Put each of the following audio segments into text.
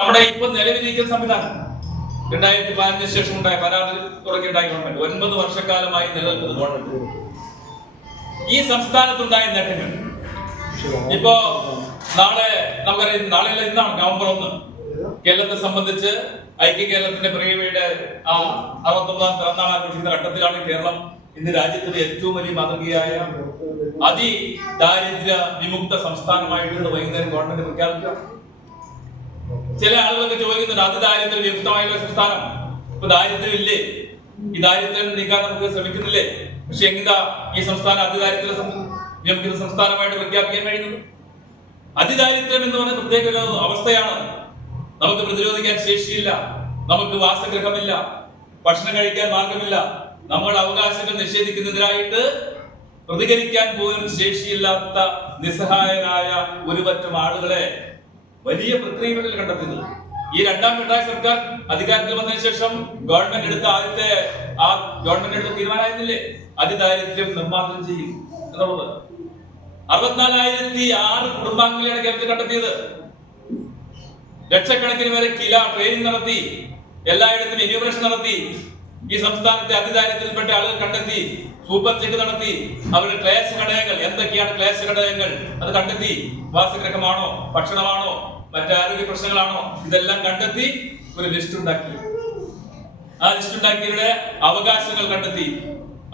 നമ്മുടെ ഇപ്പൊ നിലവിലിരിക്കുന്ന സംവിധാനം. രണ്ടായിരത്തി പതിനഞ്ചിന് ശേഷം ഉണ്ടായ പരാതി തുടങ്ങിയുണ്ടായ ഗവൺമെന്റ് ഒൻപത് വർഷക്കാലമായി നിലനിൽക്കുന്ന. ഗവൺമെന്റ് ഈ സംസ്ഥാനത്തുണ്ടായ നേട്ടങ്ങൾ. ഇപ്പോ നാളെ നമുക്കറിയാം നാളെ ഇന്നാണ് നവംബർ ഒന്ന്. കേരളത്തെ സംബന്ധിച്ച് ഐക്യ കേരളത്തിന്റെ പ്രിയവയുടെ ആ അറുപത്തൊമ്പതാം പിറന്നാൾ ആഘോഷിക്കുന്ന ഘട്ടത്തിലാണ് കേരളം ഇന്ന് രാജ്യത്തിന്റെ ഏറ്റവും വലിയ മാതൃകയായ അതി ദാരിദ്ര്യ വിമുക്ത സംസ്ഥാനമായിട്ട് വൈകുന്നേരം ഗവൺമെന്റ് പ്രഖ്യാപിക്കുക. ചില ആളുകളൊക്കെ ചോദിക്കുന്നുണ്ട് അത് ദാരിദ്ര്യ വിമുക്തമായുള്ള സംസ്ഥാനം. ഇപ്പൊ ദാരിദ്ര്യം ഇല്ലേ ഈ ദാരിദ്ര്യം നീക്കാൻ നമുക്ക് ശ്രമിക്കുന്നില്ലേ? പക്ഷെ എന്താ ഈ സംസ്ഥാനം അതിദാരിദ്ര്യ വിമുക്ത സംസ്ഥാനമായിട്ട് പ്രഖ്യാപിക്കാൻ കഴിയുന്നത്? അതിദാരിദ്ര്യം എന്ന് പറയുന്ന പ്രത്യേക ഒരു അവസ്ഥയാണ്. നമുക്ക് പ്രതിരോധിക്കാൻ ശേഷിയില്ല നമുക്ക് വാസഗൃഹമില്ല ഭക്ഷണം കഴിക്കാൻ മാർഗമില്ല. നമ്മൾ അവകാശങ്ങൾ നിഷേധിക്കുന്നതിനായിട്ട് പ്രതികരിക്കാൻ പോലും ശേഷിയില്ലാത്ത നിസ്സഹായരായ ഒരുപറ്റം ആളുകളെ വലിയ പ്രക്രിയകളിൽ കണ്ടെത്തുന്നത് ഈ രണ്ടാം പിണറായി സർക്കാർ അധികാരത്തിൽ വന്നതിന് ശേഷം ഗവൺമെന്റ് എടുത്ത ആദ്യത്തെ ആ ഗവൺമെന്റ് എടുത്ത തീരുമാനമായിരുന്നില്ലേ? അതിദാരിദ്ര്യം നിർമ്മാർജനം ചെയ്യും. എന്നുള്ളത്. അറുപത്തിനാലായിരത്തി ആറ് കുടുംബാംഗങ്ങളെയാണ് കേരളത്തിൽ കണ്ടെത്തിയത്. ലക്ഷക്കണക്കിന് വരെ കില ട്രെയിനിങ് നടത്തി എല്ലായിടത്തും എന്യൂമറേഷൻ നടത്തി ഈ സംസ്ഥാനത്തെ അതിദാരിദ്ര്യത്തിൽപ്പെട്ട ആളുകൾ കണ്ടെത്തി സൂപ്പർ ചെക്ക് നടത്തി അവരുടെ ക്ലേശ ഘടകങ്ങൾ എന്തൊക്കെയാണ് ക്ലേശ ഘടകങ്ങൾ അത് കണ്ടെത്തി വാസഗ്രഹമാണോ ഭക്ഷണമാണോ മറ്റു ആരോഗ്യ പ്രശ്നങ്ങളാണോ ഇതെല്ലാം കണ്ടെത്തി ഒരു ലിസ്റ്റ് ഉണ്ടാക്കി. ആ ലിസ്റ്റ് ഉണ്ടാക്കിയവരുടെ അവകാശങ്ങൾ കണ്ടെത്തി.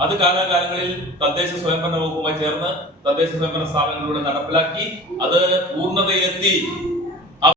അത് കാലാകാലങ്ങളിൽ തദ്ദേശ സ്വയംഭരണ വകുപ്പുമായി ചേർന്ന് തദ്ദേശ സ്വയംഭരണ സ്ഥാപനങ്ങളിലൂടെ നടപ്പിലാക്കി അത് പൂർണതയെത്തി